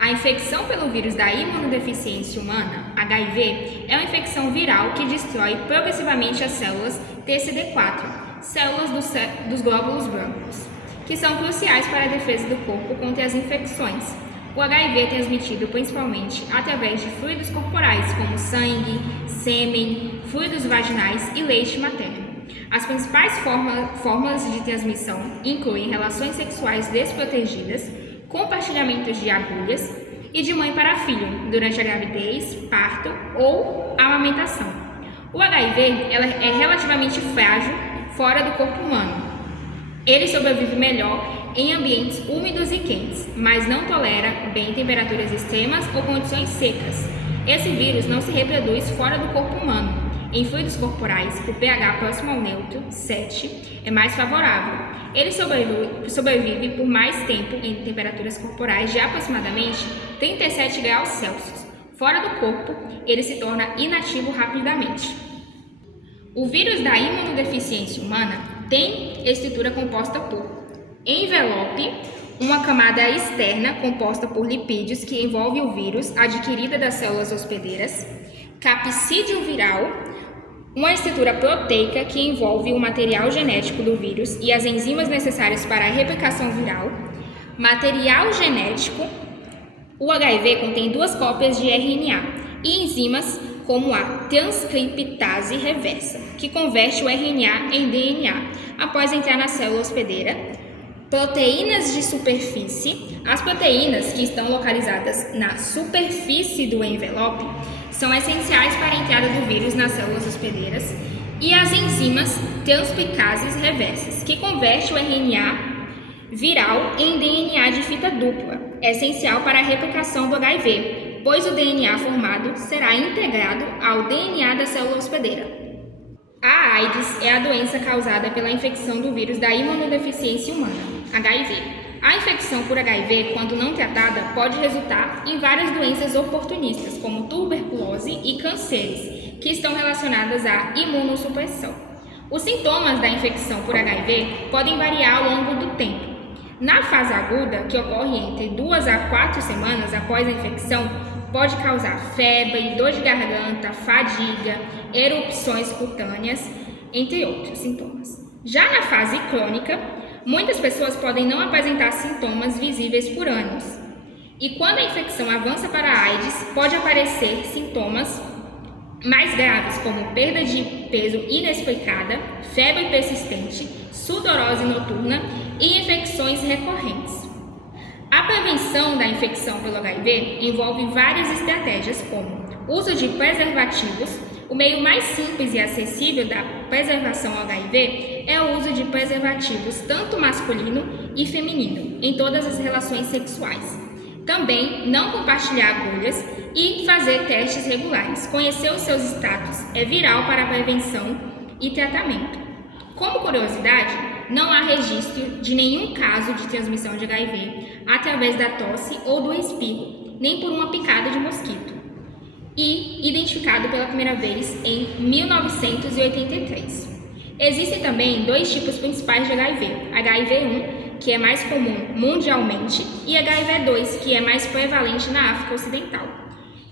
A infecção pelo vírus da imunodeficiência humana, HIV, é uma infecção viral que destrói progressivamente as células TCD4, células dos glóbulos brancos, que são cruciais para a defesa do corpo contra as infecções. O HIV é transmitido principalmente através de fluidos corporais, como sangue, sêmen, fluidos vaginais e leite materno. As principais formas de transmissão incluem relações sexuais desprotegidas, compartilhamentos de agulhas e de mãe para filho, durante a gravidez, parto ou amamentação. O HIV é relativamente frágil fora do corpo humano. Ele sobrevive melhor em ambientes úmidos e quentes, mas não tolera bem temperaturas extremas ou condições secas. Esse vírus não se reproduz fora do corpo humano. Em fluidos corporais, o pH próximo ao neutro, 7, é mais favorável. Ele sobrevive por mais tempo em temperaturas corporais de aproximadamente 37 graus Celsius. Fora do corpo, ele se torna inativo rapidamente. O vírus da imunodeficiência humana tem estrutura composta por envelope, uma camada externa composta por lipídios que envolve o vírus adquirida das células hospedeiras, capsídeo viral, uma estrutura proteica que envolve o material genético do vírus e as enzimas necessárias para a replicação viral, material genético. O HIV contém 2 cópias de RNA e enzimas como a transcriptase reversa, que converte o RNA em DNA após entrar na célula hospedeira. Proteínas de superfície. As proteínas que estão localizadas na superfície do envelope são essenciais para a entrada do vírus nas células hospedeiras, e as enzimas transcriptases reversas, que converte o RNA viral em DNA de fita dupla, essencial para a replicação do HIV, pois o DNA formado será integrado ao DNA da célula hospedeira. A AIDS é a doença causada pela infecção do vírus da imunodeficiência humana, HIV. A infecção por HIV, quando não tratada, pode resultar em várias doenças oportunistas, como tuberculose e cânceres, que estão relacionadas à imunossupressão. Os sintomas da infecção por HIV podem variar ao longo do tempo. Na fase aguda, que ocorre entre 2 a 4 semanas após a infecção, pode causar febre, dor de garganta, fadiga, erupções cutâneas, entre outros sintomas. Já na fase crônica, muitas pessoas podem não apresentar sintomas visíveis por anos. E quando a infecção avança para a AIDS, pode aparecer sintomas mais graves, como perda de peso inexplicada, febre persistente, sudorose noturna e infecções recorrentes. A prevenção da infecção pelo HIV envolve várias estratégias, como uso de preservativos. O meio mais simples e acessível da preservação ao HIV é o uso de preservativos tanto masculino e feminino em todas as relações sexuais. Também não compartilhar agulhas e fazer testes regulares. Conhecer os seus status é vital para a prevenção e tratamento. Como curiosidade, não há registro de nenhum caso de transmissão de HIV através da tosse ou do espirro, nem por uma picada de mosquito, e identificado pela primeira vez em 1983. Existem também 2 tipos principais de HIV, HIV-1, que é mais comum mundialmente, e HIV-2, que é mais prevalente na África Ocidental.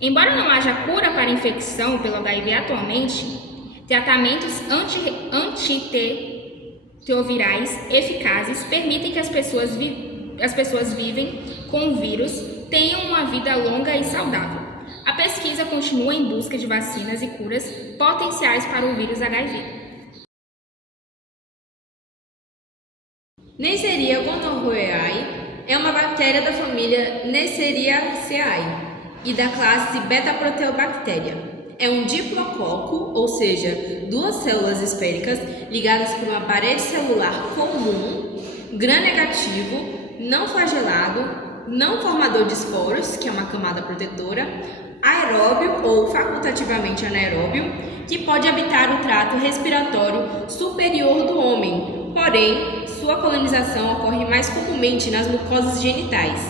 Embora não haja cura para a infecção pelo HIV atualmente, tratamentos antirretrovirais eficazes permitem que as pessoas vivem com o vírus tenham uma vida longa e saudável. A pesquisa continua em busca de vacinas e curas potenciais para o vírus HIV. Neisseria gonorrhoeae é uma bactéria da família Neisseriaceae e da classe Beta-proteobactéria. É um diplococo, ou seja, 2 células esféricas ligadas por uma parede celular comum, gram-negativo, não flagelado, não formador de esporos, que é uma camada protetora, aeróbio ou facultativamente anaeróbio, que pode habitar o trato respiratório superior do homem, porém, sua colonização ocorre mais comumente nas mucosas genitais.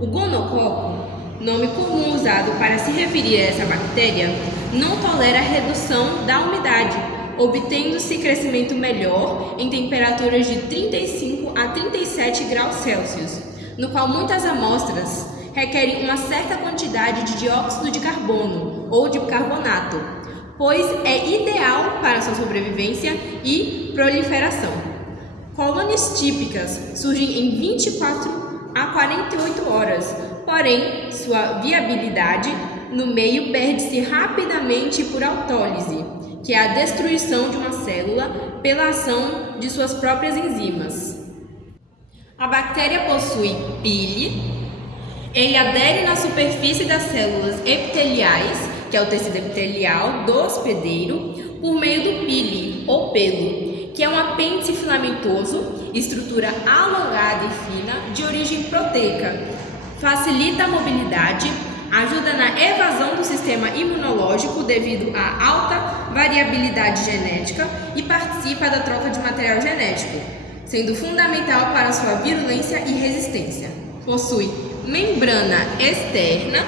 O gonococo, nome comum usado para se referir a essa bactéria, não tolera a redução da umidade, obtendo-se crescimento melhor em temperaturas de 35 a 37 graus Celsius, no qual muitas amostras requerem uma certa quantidade de dióxido de carbono ou de bicarbonato, pois é ideal para sua sobrevivência e proliferação. Colônias típicas surgem em 24 a 48 horas, porém sua viabilidade no meio perde-se rapidamente por autólise, que é a destruição de uma célula pela ação de suas próprias enzimas. A bactéria possui pile, ele adere na superfície das células epiteliais, que é o tecido epitelial do hospedeiro, por meio do pile, ou pelo, que é um apêndice filamentoso, estrutura alongada e fina, de origem proteica. Facilita a mobilidade, ajuda na evasão do sistema imunológico devido à alta variabilidade genética e participa da troca de material genético, sendo fundamental para sua virulência e resistência. Possui membrana externa,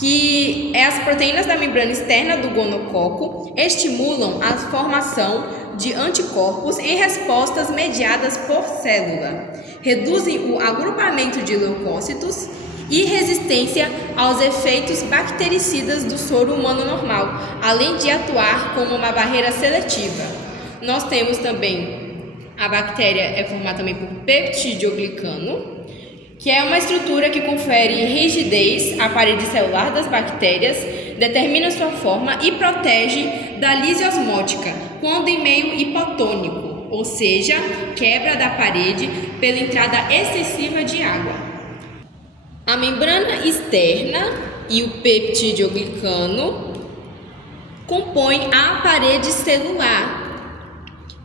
que as proteínas da membrana externa do gonococo estimulam a formação de anticorpos em respostas mediadas por célula, reduzem o agrupamento de leucócitos e resistência aos efeitos bactericidas do soro humano normal, além de atuar como uma barreira seletiva. Nós temos também a bactéria é formada também por peptidoglicano, que é uma estrutura que confere rigidez à parede celular das bactérias, determina sua forma e protege da lise osmótica quando em meio hipotônico, ou seja, quebra da parede pela entrada excessiva de água. A membrana externa e o peptidoglicano compõem a parede celular,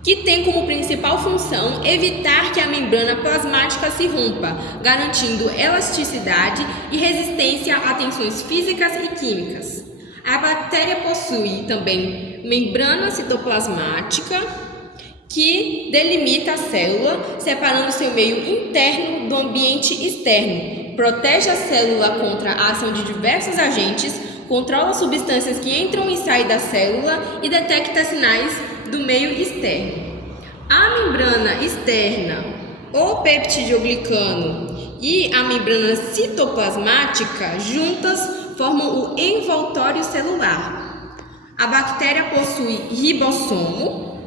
que tem como principal função evitar que a membrana plasmática se rompa, garantindo elasticidade e resistência a tensões físicas e químicas. A bactéria possui também membrana citoplasmática, que delimita a célula, separando seu meio interno do ambiente externo, protege a célula contra a ação de diversos agentes, controla substâncias que entram e saem da célula e detecta sinais do meio externo. A membrana externa, o peptidoglicano e a membrana citoplasmática juntas formam o envoltório celular. A bactéria possui ribossomo,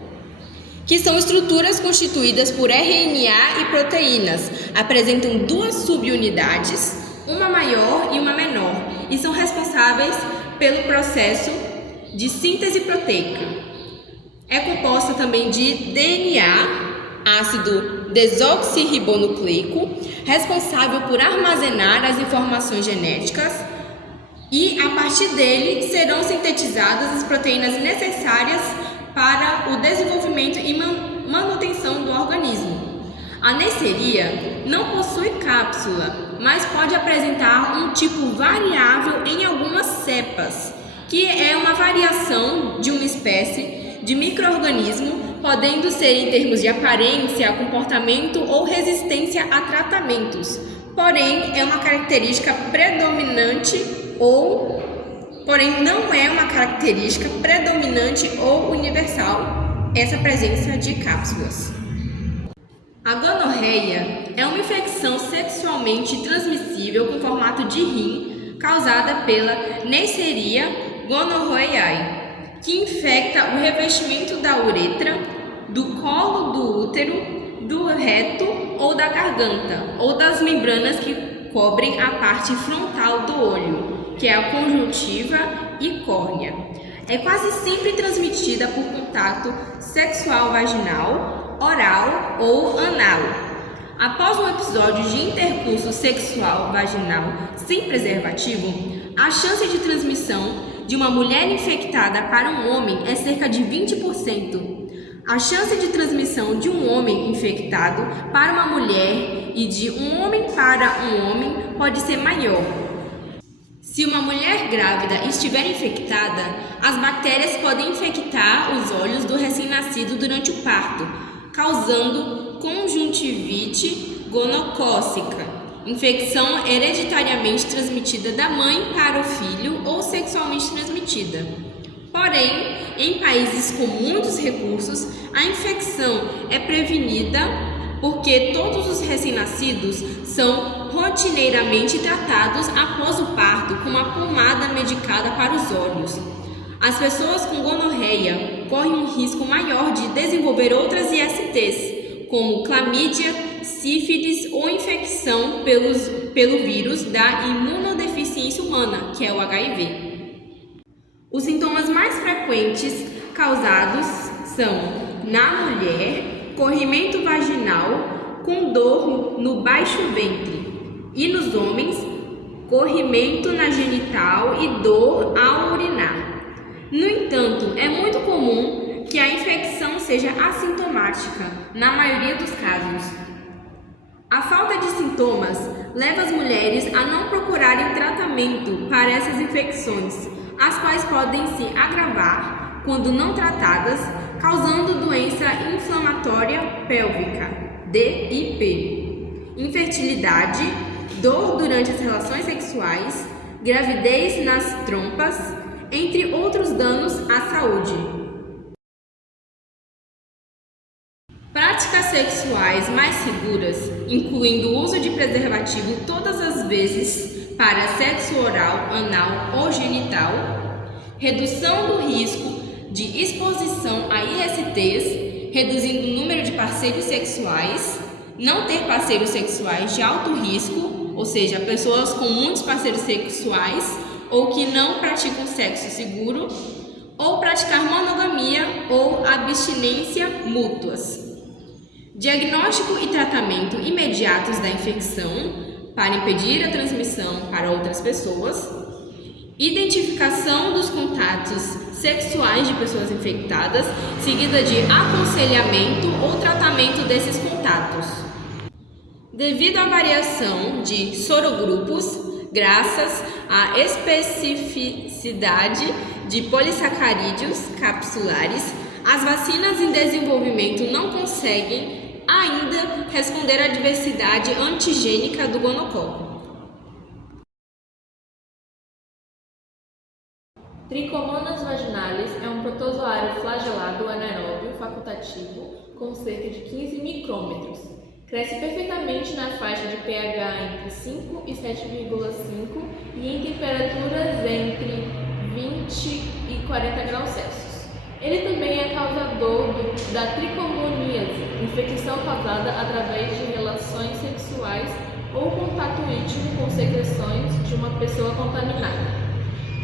que são estruturas constituídas por RNA e proteínas, apresentam duas subunidades, uma maior e uma menor, e são responsáveis pelo processo de síntese proteica. É composta também de DNA, ácido desoxirribonucleico, responsável por armazenar as informações genéticas, e a partir dele serão sintetizadas as proteínas necessárias para o desenvolvimento e manutenção do organismo. A Neisseria não possui cápsula, mas pode apresentar um tipo variável em algumas cepas, que é uma variação de uma espécie de micro-organismo, podendo ser em termos de aparência, comportamento ou resistência a tratamentos. Porém, é uma característica predominante não é uma característica predominante ou universal essa presença de cápsulas. A gonorreia é uma infecção sexualmente transmissível com formato de rim, causada pela Neisseria gonorrhoeae, que infecta o revestimento da uretra, do colo do útero, do reto ou da garganta, ou das membranas que cobrem a parte frontal do olho, que é a conjuntiva e córnea. É quase sempre transmitida por contato sexual vaginal, oral ou anal. Após um episódio de intercurso sexual vaginal sem preservativo, a chance de transmissão de uma mulher infectada para um homem é cerca de 20%. A chance de transmissão de um homem infectado para uma mulher e de um homem para um homem pode ser maior. Se uma mulher grávida estiver infectada, as bactérias podem infectar os olhos do recém-nascido durante o parto, causando conjuntivite gonocócica, infecção hereditariamente transmitida da mãe para o filho ou sexualmente transmitida. Porém, em países com muitos recursos, a infecção é prevenida porque todos os recém-nascidos são rotineiramente tratados após o parto com uma pomada medicada para os olhos. As pessoas com gonorreia correm um risco maior de desenvolver outras ISTs, como clamídia, sífilis ou infecção pelo vírus da imunodeficiência humana, que é o HIV. Os sintomas mais frequentes causados são, na mulher, corrimento vaginal com dor no baixo ventre e nos homens, corrimento na genital e dor ao urinar. No entanto, é muito comum que a infecção seja assintomática, na maioria dos casos. A falta de sintomas leva as mulheres a não procurarem tratamento para essas infecções, as quais podem se agravar quando não tratadas, causando doença inflamatória pélvica, DIP, infertilidade, dor durante as relações sexuais, gravidez nas trompas, entre outros danos à saúde. Práticas sexuais mais seguras, incluindo o uso de preservativo todas as vezes para sexo oral, anal ou genital, redução do risco de exposição a ISTs, reduzindo o número de parceiros sexuais, não ter parceiros sexuais de alto risco, ou seja, pessoas com muitos parceiros sexuais ou que não praticam sexo seguro, ou praticar monogamia ou abstinência mútuas. Diagnóstico e tratamento imediatos da infecção para impedir a transmissão para outras pessoas. Identificação dos contatos sexuais de pessoas infectadas, seguida de aconselhamento ou tratamento desses contatos. Devido à variação de sorogrupos, graças à especificidade de polissacarídeos capsulares, as vacinas em desenvolvimento não conseguem ainda responder à diversidade antigênica do gonococo. Trichomonas vaginalis é um protozoário flagelado anaeróbio facultativo com cerca de 15 micrômetros. Cresce perfeitamente na faixa de pH entre 5 e 7,5 e em temperaturas entre 20 e 40 graus Celsius. Ele também é causador da tricomoníase, infecção causada através de relações sexuais ou contato íntimo com secreções de uma pessoa contaminada.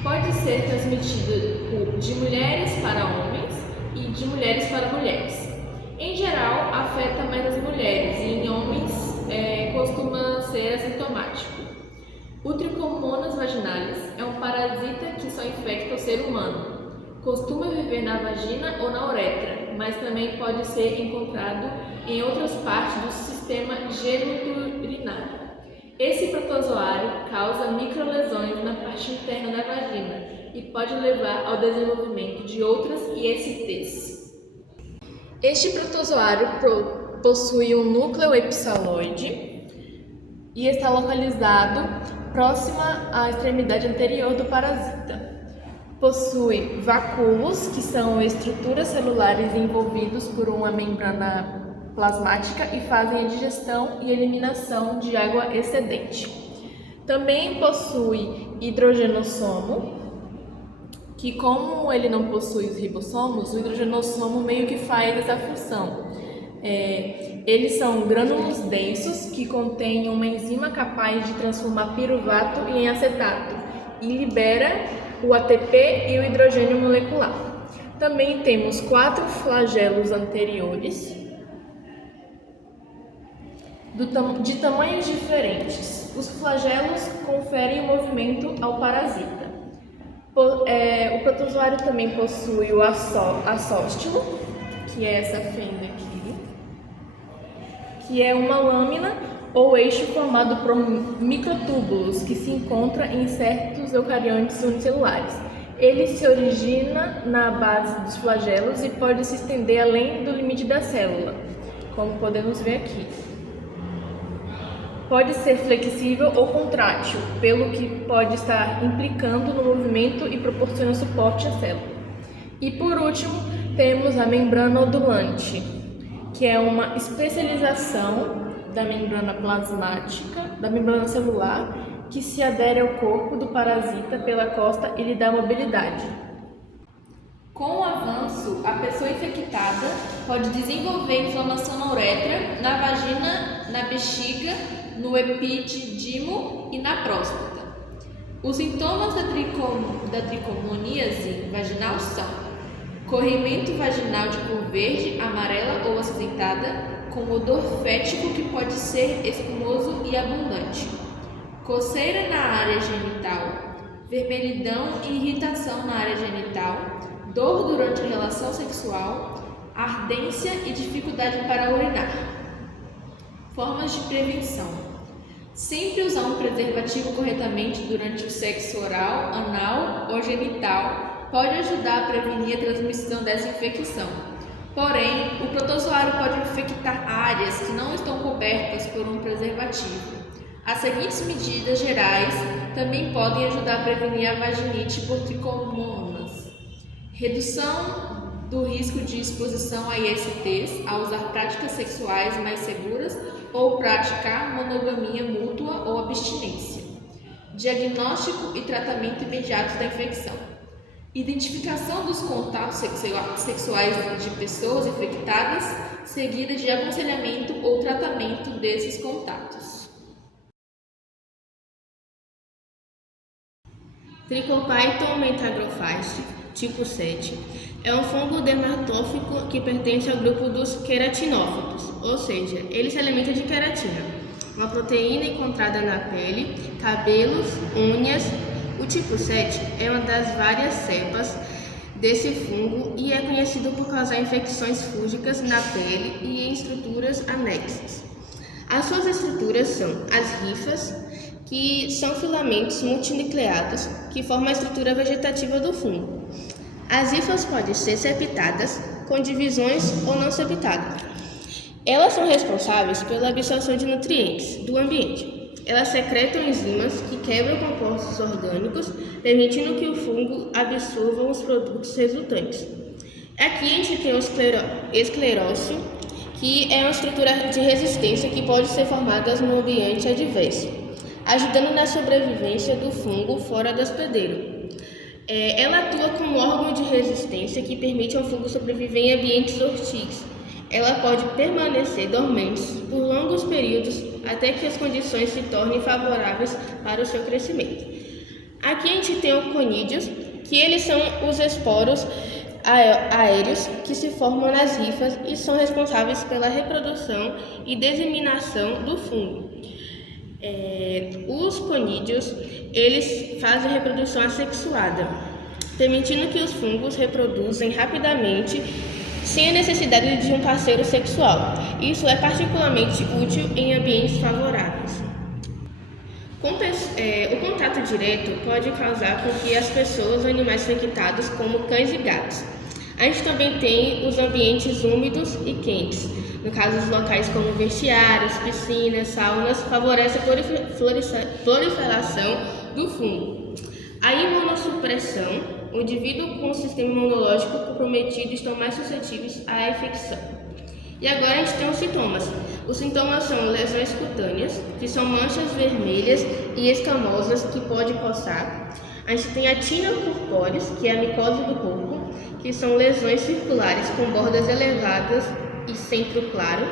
Pode ser transmitido de mulheres para homens e de mulheres para mulheres. Em geral, afeta mais as mulheres e em homens costuma ser assintomático. O Trichomonas vaginalis é um parasita que só infecta o ser humano. Costuma viver na vagina ou na uretra, mas também pode ser encontrado em outras partes do sistema geniturinário. Esse protozoário causa microlesões na parte interna da vagina e pode levar ao desenvolvimento de outras ISTs. Este protozoário possui um núcleo episaloide e está localizado próxima à extremidade anterior do parasita. Possui vacúolos, que são estruturas celulares envolvidos por uma membrana plasmática e fazem a digestão e eliminação de água excedente. Também possui hidrogenossomo, que como ele não possui os ribossomos, o hidrogenossomo meio que faz essa função. Eles são grânulos densos que contêm uma enzima capaz de transformar piruvato em acetato e libera o ATP e o hidrogênio molecular. Também temos 4 flagelos anteriores de tamanhos diferentes. Os flagelos conferem movimento ao parasita. O protozoário também possui o asóstilo, que é essa fenda aqui, que é uma lâmina ou eixo formado por microtúbulos que se encontra em certos eucariontes unicelulares. Ele se origina na base dos flagelos e pode se estender além do limite da célula, como podemos ver aqui. Pode ser flexível ou contrátil, pelo que pode estar implicando no movimento e proporciona suporte à célula. E por último, temos a membrana odulante, que é uma especialização da membrana plasmática, da membrana celular, que se adere ao corpo do parasita pela costa e lhe dá mobilidade. Com o avanço, a pessoa infectada pode desenvolver inflamação na uretra, na vagina, na bexiga, no epidídimo e na próstata. Os sintomas da tricomoníase vaginal são corrimento vaginal de cor verde, amarela ou acinzentada, com odor fético que pode ser espumoso e abundante, coceira na área genital, vermelhidão e irritação na área genital, dor durante a relação sexual, ardência e dificuldade para urinar. Formas de prevenção: sempre usar um preservativo corretamente durante o sexo oral, anal ou genital pode ajudar a prevenir a transmissão dessa infecção. Porém, o protozoário pode infectar áreas que não estão cobertas por um preservativo. As seguintes medidas gerais também podem ajudar a prevenir a vaginite por tricomonas: redução do risco de exposição a ISTs, a usar práticas sexuais mais seguras ou praticar monogamia mútua ou abstinência. Diagnóstico e tratamento imediato da infecção. Identificação dos contatos sexuais de pessoas infectadas, seguida de aconselhamento ou tratamento desses contatos. Trichophyton metagrophage, tipo 7, é um fungo dermatófico que pertence ao grupo dos queratinófitos, ou seja, ele se alimenta de queratina, uma proteína encontrada na pele, cabelos, unhas. O tipo 7 é uma das várias cepas desse fungo e é conhecido por causar infecções fúngicas na pele e em estruturas anexas. As suas estruturas são as rifas, que são filamentos multinucleados que formam a estrutura vegetativa do fungo. As hifas podem ser septadas, com divisões ou não septadas. Elas são responsáveis pela absorção de nutrientes do ambiente. Elas secretam enzimas que quebram compostos orgânicos, permitindo que o fungo absorva os produtos resultantes. Aqui a gente tem o esclerócio, que é uma estrutura de resistência que pode ser formada no ambiente adverso, ajudando na sobrevivência do fungo fora do hospedeiro. Ela atua como órgão de resistência que permite ao fungo sobreviver em ambientes hostis. Ela pode permanecer dormente por longos períodos até que as condições se tornem favoráveis para o seu crescimento. Aqui a gente tem o conídeos, que eles são os esporos aéreos que se formam nas hifas e são responsáveis pela reprodução e disseminação do fungo. Os conídeos, eles fazem reprodução assexuada, permitindo que os fungos reproduzem rapidamente sem a necessidade de um parceiro sexual. Isso é particularmente útil em ambientes favoráveis. O contato direto pode causar com que as pessoas ou animais infectados, como cães e gatos. A gente também tem os ambientes úmidos e quentes. No caso, os locais como vestiários, piscinas, saunas, favorece a proliferação do fungo. A imunossupressão: o indivíduo com o sistema imunológico comprometido estão mais suscetíveis à infecção. E agora a gente tem os sintomas. Os sintomas são lesões cutâneas, que são manchas vermelhas e escamosas que podem coçar. A gente tem a tinea corporis, que é a micose do corpo, que são lesões circulares com bordas elevadas e centro claro.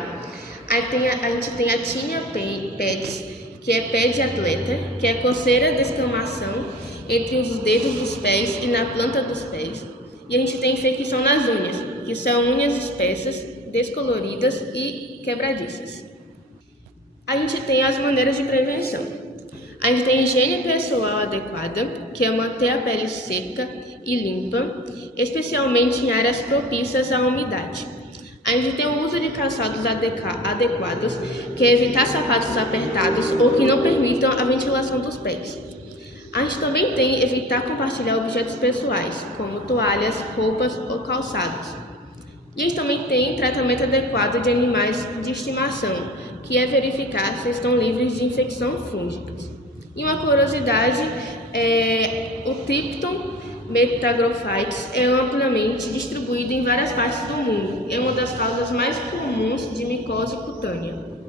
Aí a gente tem a tinea pedis, que é pé de atleta, que é coceira, descamação entre os dedos dos pés e na planta dos pés. E a gente tem infecção nas unhas, que são unhas espessas, descoloridas e quebradiças. A gente tem as maneiras de prevenção. A gente tem a higiene pessoal adequada, que é manter a pele seca e limpa, especialmente em áreas propícias à umidade. A gente tem o uso de calçados adequados, que é evitar sapatos apertados ou que não permitam a ventilação dos pés. A gente também tem evitar compartilhar objetos pessoais, como toalhas, roupas ou calçados. E a gente também tem tratamento adequado de animais de estimação, que é verificar se estão livres de infecção fúngicas. E uma curiosidade, o Tripton Metagrofites é amplamente distribuído em várias partes do mundo. É uma das causas mais comuns de micose cutânea.